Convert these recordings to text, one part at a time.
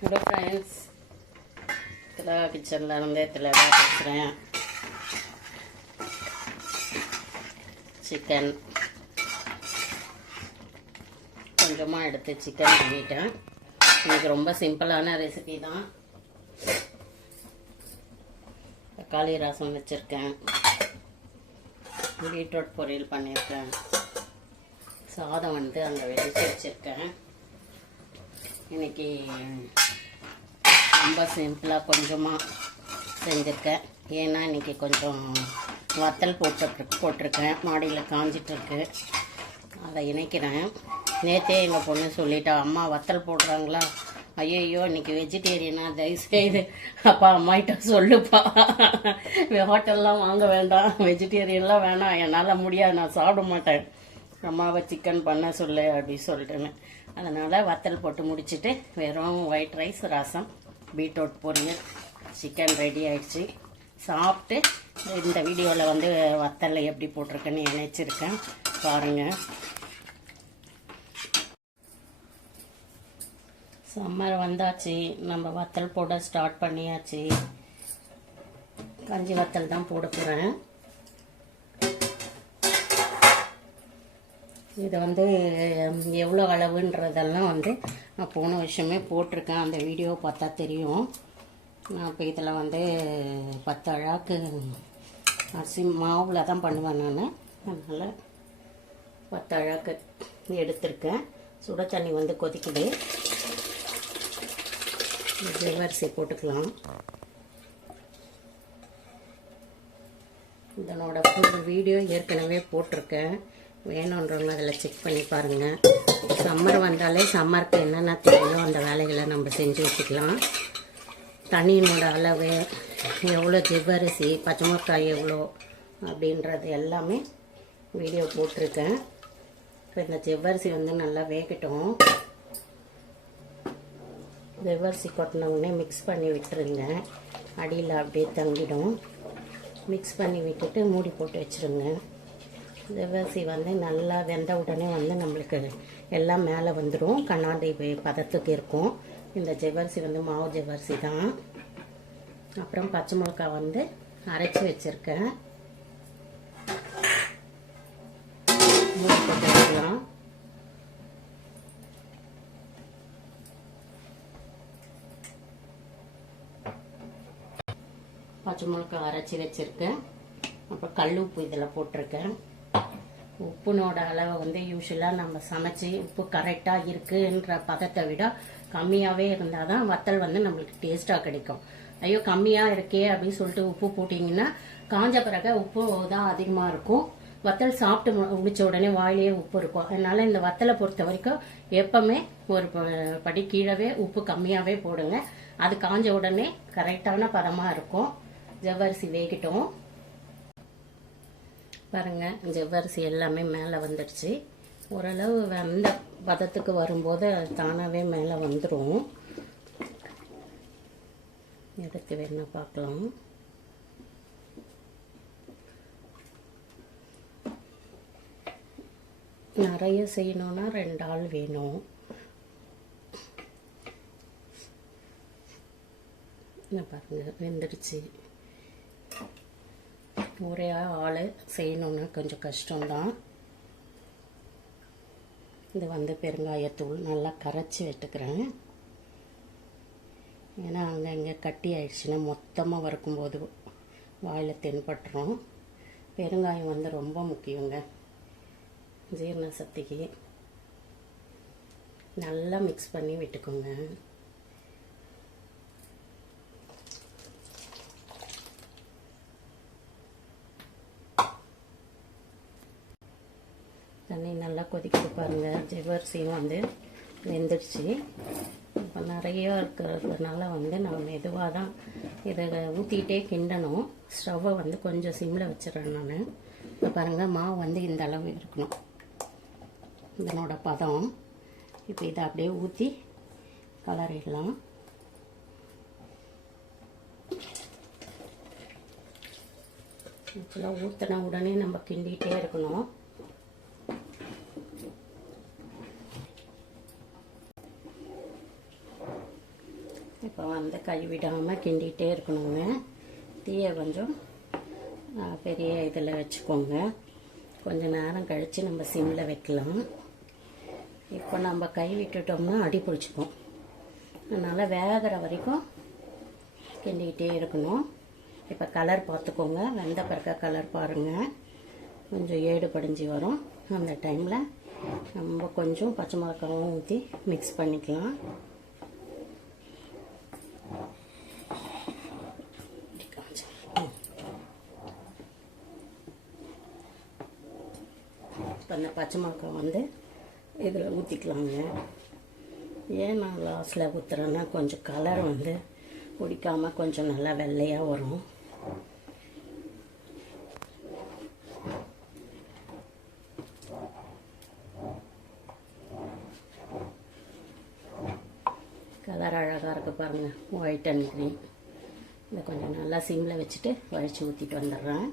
Hello friends, திலகா கிச்சனில் இருந்து திலகா பேசுகிறேன். சிக்கன் கொஞ்சமாக எடுத்து சிக்கன் பண்ணிட்டேன். எனக்கு ரொம்ப சிம்பிளான ரெசிபி தான். தக்காளி ரசம் வச்சுருக்கேன், பீட்ரூட் பொரியல் பண்ணியிருக்கேன், சாதம் வந்து அங்கே வெடிச்சு வச்சுருக்கேன். இன்றைக்கி ரொம்ப சிம்பிளாக கொஞ்சமாக செஞ்சுருக்கேன். ஏன்னா இன்றைக்கி கொஞ்சம் வத்தல் போட்டிருக்கேன், மாடியில் காஞ்சிட்ருக்கு. அதை இணைக்கிறேன். நேற்றே எங்கள் பொண்ணு சொல்லிட்டா, அம்மா வத்தல் போடுறாங்களா, ஐயோ இன்றைக்கி வெஜிடேரியனா, தயவுசெய்து அப்பா அம்மாகிட்ட சொல்லுப்பா, ஹோட்டல்லாம் வாங்க வேண்டாம், வெஜிடேரியன்லாம் வேணாம், என்னால் முடியாது, நான் சாப்பிட மாட்டேன், அம்மாவை சிக்கன் பண்ண சொல்லு அப்படின்னு சொல்லிட்டேன்னு. அதனால் வத்தல் போட்டு முடிச்சுட்டு வெறும் ஒயிட் ரைஸ், ரசம், பீட்ரூட் பொரியல், சிக்கன் ரெடி ஆயிடுச்சு. சாப்பிட்டு இந்த வீடியோவில் வந்து வத்தல் எப்படி போட்டிருக்கேன்னு நினைச்சிருக்கேன், பாருங்கள். சம்மர் வந்தாச்சு, நம்ம வத்தல் போட ஸ்டார்ட் பண்ணியாச்சு. கஞ்சி வத்தல் தான் போட போகிறேன். இதை வந்து எவ்வளோ அளவுன்றதெல்லாம் வந்து நான் போன விஷயமே போட்டிருக்கேன், அந்த வீடியோ பார்த்தா தெரியும். நான் இப்போ இதில் வந்து 10 அழாக்கு அரிசி மாவில் தான் பண்ணுவேன் நான். அதனால் 10 அழாக்கு எடுத்திருக்கேன். சுட தண்ணி வந்து கொதிக்குது. ஜவ்வரிசி போட்டுக்கலாம். இதனோட ஃபுல் வீடியோ ஏற்கனவே போட்டிருக்கேன், வேணுன்றவங்க அதில் செக் பண்ணி பாருங்கள். சம்மர் வந்தாலே சம்மருக்கு என்னென்ன தேவையோ அந்த வேலைகளை நம்ம செஞ்சு வச்சுக்கலாம். தண்ணியினோட அளவு எவ்வளோ, ஜவ்வரிசி, பச்சை மிளகாய் எவ்வளோ அப்படின்றது எல்லாமே வீடியோ போட்டிருக்கேன். இப்போ இந்த ஜவ்வரிசி வந்து நல்லா வேகட்டும். ஜவ்வரிசி கொட்டின உடனே மிக்ஸ் பண்ணி விட்டுருங்க, அடியில் அப்படியே தங்கிடும். மிக்ஸ் பண்ணி விட்டுட்டு மூடி போட்டு வச்சுருங்க. ஜவ்வரிசி வந்து நல்லா வெந்த உடனே வந்து நம்மளுக்கு எல்லாம் மேலே வந்துடும், கண்ணாடி பதத்துக்கு இருக்கும். இந்த ஜவ்வரிசி வந்து மாவு ஜவ்வரிசி தான். அப்புறம் பச்சை மிளகாய் வந்து அரைச்சி வச்சுருக்கேன், மூடி போட்டு வச்சுக்கலாம். பச்சை மிளகாய் அரைச்சி வச்சுருக்கேன். அப்புறம் கல் உப்பு இதில் போட்டிருக்கேன். உப்புனோட அளவை வந்து யூஸ்வலாக நம்ம சமைச்சி உப்பு கரெக்டாக இருக்குன்ற பதத்தை விட கம்மியாகவே இருந்தால் தான் வத்தல் வந்து நம்மளுக்கு டேஸ்ட்டாக கிடைக்கும். ஐயோ கம்மியாக இருக்கே அப்படின்னு சொல்லிட்டு உப்பு போட்டிங்கன்னா காஞ்ச பிறகு உப்பு தான் அதிகமாக இருக்கும். வத்தல் சாப்பிட்டு முடிச்ச உடனே வாயிலேயே உப்பு இருக்கும். அதனால இந்த வத்தலை பொறுத்த வரைக்கும் எப்பவுமே ஒரு படி கீழவே உப்பு கம்மியாகவே போடுங்க. அது காஞ்ச உடனே கரெக்டான பதமாக இருக்கும். ஜவ்வரிசி வேகட்டும். பாருங்கள், ஜவ்வரிசி எல்லாமே மேலே வந்துடுச்சு. ஓரளவு வெந்த பதத்துக்கு வரும்போது அது தானாகவே மேலே வந்துடும். எடுத்து வேணா பார்க்கலாம். நிறைய செய்யணும்னா 2 ஆள் வேணும். பாருங்கள், வெந்துடுச்சு. ஒரே ஆள் செய்யணுன்னா கொஞ்சம் கஷ்டம்தான். இது வந்து பெருங்காயத்தூள் நல்லா கரைச்சி விட்டுக்கிறேன். ஏன்னா அங்கே இங்கே கட்டி ஆயிடுச்சுன்னா மொத்தமாக வறுக்கும்போது வாயில் தென்பட்டுரும். பெருங்காயம் வந்து ரொம்ப முக்கியங்க ஜீரண சக்திக்கு. நல்லா மிக்ஸ் பண்ணி விட்டுக்கோங்க. தண்ணி நல்லா கொதிக்கிட்டு பாருங்கள். ஜவ்வரிசியும் வந்து வெந்துடுச்சு. இப்போ நிறைய இருக்கிறதுனால வந்து நான் மெதுவாக தான் இதை ஊற்றிக்கிட்டே கிண்டணும். ஸ்டவ்வை வந்து கொஞ்சம் சிம்மில் வச்சிடறேன் நான். இப்போ பாருங்கள், மாவு வந்து இந்த அளவு இருக்கணும், இதனோட பதம். இப்போ இதை அப்படியே ஊற்றி கலரிடலாம். இப்போலாம் ஊற்றின உடனே நம்ம கிண்டிகிட்டே இருக்கணும். இப்போ வந்து கை விடாமல் கிண்டிகிட்டே இருக்கணுங்க. தீயை கொஞ்சம் பெரிய இதில் வச்சுக்கோங்க. கொஞ்சம் நேரம் கழித்து நம்ம சிம்மில் வைக்கலாம். இப்போ நம்ம கை விட்டுட்டோம்னா அடி பிடிச்சிக்கும். அதனால் வேகிற வரைக்கும் கிண்டிக்கிட்டே இருக்கணும். இப்போ கலர் பார்த்துக்கோங்க. வெந்த பிறகு கலர் பாருங்கள், கொஞ்சம் ஏடு படிஞ்சு வரும். அந்த டைமில் நம்ம கொஞ்சம் பச்சை மிளகாவும் ஊற்றி மிக்ஸ் பண்ணிக்கலாம். இப்போ அந்த பச்சை மிளகாய் வந்து இதில் ஊற்றிக்கலாங்க. ஏன் நான் லாஸ்ட்டில் ஊற்றுறேன்னா கொஞ்சம் கலர் வந்து பிடிக்காமல் கொஞ்சம் நல்லா வெள்ளையாக வரும். கலர் அழகாக இருக்குது பாருங்கள், ஒயிட் அண்ட் க்ரீன். இதை கொஞ்சம் நல்லா சிம்மில் வச்சுட்டு வழித்து ஊற்றிட்டு வந்துடுறேன்.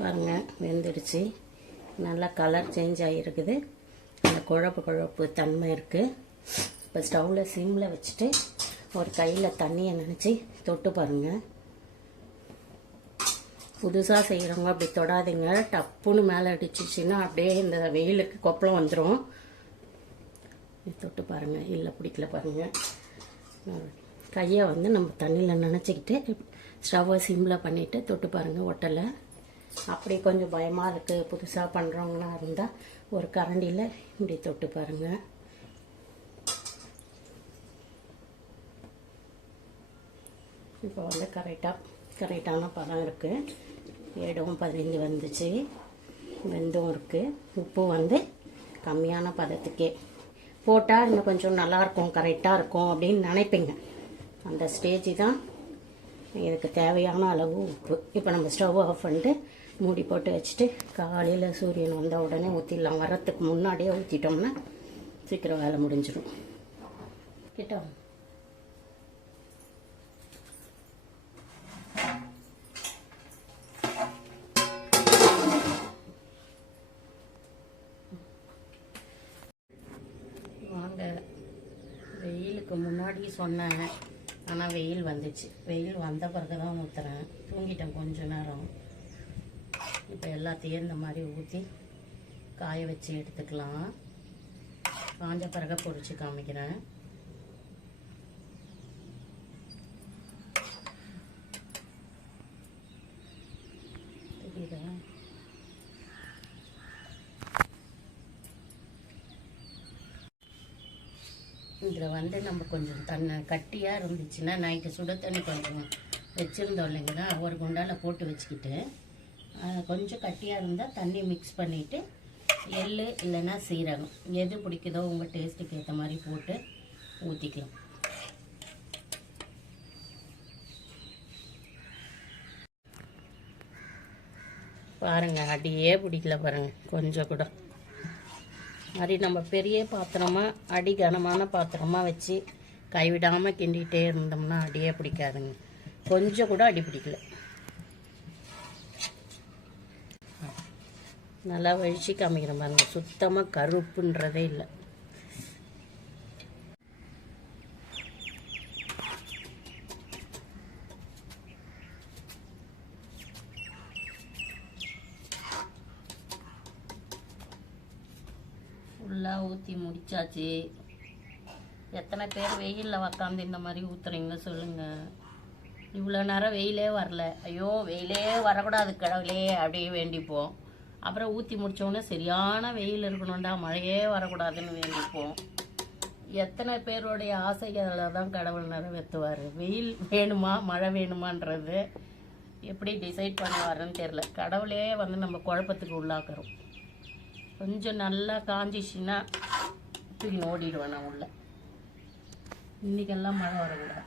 பாருங்கள், வெந்துடுச்சு. நல்லா கலர் சேஞ்ச் ஆகிருக்குது. அந்த குழப்பு தன்மை இருக்குது. இப்போ ஸ்டவ்வில் சிம்மில் வச்சுட்டு ஒரு கையில் தண்ணியை நினச்சி தொட்டு பாருங்கள். புதுசாக செய்கிறவங்க அப்படி தொடாதீங்க. டப்புன்னு மேலே அடிச்சிச்சின்னா அப்படியே இந்த வெயிலுக்கு கொப்பளம் வந்துடும். தொட்டு பாருங்கள். இல்லை பிடிக்கல பாருங்கள். கையை வந்து நம்ம தண்ணியில் நினச்சிக்கிட்டு ஸ்டவ்வை சிம்மில் பண்ணிவிட்டு தொட்டு பாருங்கள், ஒட்டலை. அப்படி கொஞ்சம் பயமாக இருக்குது புதுசாக பண்ணுறவங்களா இருந்தால் ஒரு கரண்டியில் இப்படி தொட்டு பாருங்கள். இப்போ வந்து கரெக்டான பதம் இருக்குது. ஏடும் 15 வந்துச்சு. வெந்தும் இருக்குது. உப்பு வந்து கம்மியான பதத்துக்கே போட்டால் இன்னும் கொஞ்சம் நல்லாயிருக்கும், கரெக்டாக இருக்கும் அப்படின்னு நினைப்பீங்க. அந்த ஸ்டேஜ் தான் இதுக்கு தேவையான அளவு உப்பு. இப்போ நம்ம ஸ்டவ் ஆஃப் பண்ணிட்டு மூடி போட்டு வச்சுட்டு காலையில் சூரியன் வந்த உடனே ஊற்றிடலாம். வரத்துக்கு முன்னாடியே ஊற்றிட்டோம்னா சீக்கிரம் வேலை முடிஞ்சிடும். கிட்ட வாங்க. வெயிலுக்கு முன்னாடி சொன்னேன், ஆனால் வெயில் வந்துச்சு. வெயில் வந்த பிறகு தான் ஊற்றுறேன். தூங்கிட்டேன் கொஞ்ச நேரம். இப்போ எல்லாத்தையும் இந்த மாதிரி ஊற்றி காய வச்சு எடுத்துக்கலாம். காஞ்ச பிறகு பொரிச்சு காமிக்கிறேன். தெரியுதா? இதில் வந்து நம்ம கொஞ்சம் கட்டியாக இருந்துச்சுன்னா நைட்டு சுட தண்ணி கொஞ்சம் வச்சுருந்தோம் இல்லைங்களா, ஒரு குண்டால் போட்டு வச்சுக்கிட்டு கொஞ்சம் கட்டியாக இருந்தால் தண்ணி மிக்ஸ் பண்ணிவிட்டு எள் இல்லைன்னா சீரகம் எது பிடிக்குதோ உங்கள் டேஸ்ட்டுக்கு ஏற்ற மாதிரி போட்டு ஊற்றிக்கலாம். பாருங்கள், அடியே பிடிக்கல பாருங்கள் கொஞ்சம் கூட. மாதிரி நம்ம பெரிய பாத்திரமாக அடி கனமான பாத்திரமாக வச்சு கைவிடாமல் கிண்டிகிட்டே இருந்தோம்னா அடியே பிடிக்காதுங்க. கொஞ்சம் கூட அடி பிடிக்கல. நல்லா வழிச்சு காமிக்கிறேன் பாருங்க. சுத்தமாக கருப்புன்றதே இல்லை. ஃபுல்லாக ஊற்றி முடிச்சாச்சு. எத்தனை பேர் வெயிலில் உக்காந்து இந்த மாதிரி ஊற்றுறீங்கன்னு சொல்லுங்கள். இவ்வளோ நேரம் வெயிலே வரல. ஐயோ வெயிலே வரக்கூடாது கடவுளே அப்படியே வேண்டிப்போம். அப்புறம் ஊற்றி முடித்தோடனே சரியான வெயில் இருக்கணும்டா, மழையே வரக்கூடாதுன்னு வேண்டிப்போம். எத்தனை பேருடைய ஆசைகளை தான் கடவுள் நிறைவேற்றுவார். வெயில் வேணுமா மழை வேணுமான்றது எப்படி டிசைட் பண்ணுவாருன்னு தெரில. கடவுளே வந்து நம்ம குழப்பத்துக்கு உள்ளாக்குறோம். கொஞ்சம் நல்லா காஞ்சிச்சுன்னா தூக்கி ஓடிடுவேன் நான் உள்ள. இன்றைக்கெல்லாம் மழை வரக்கூடாது.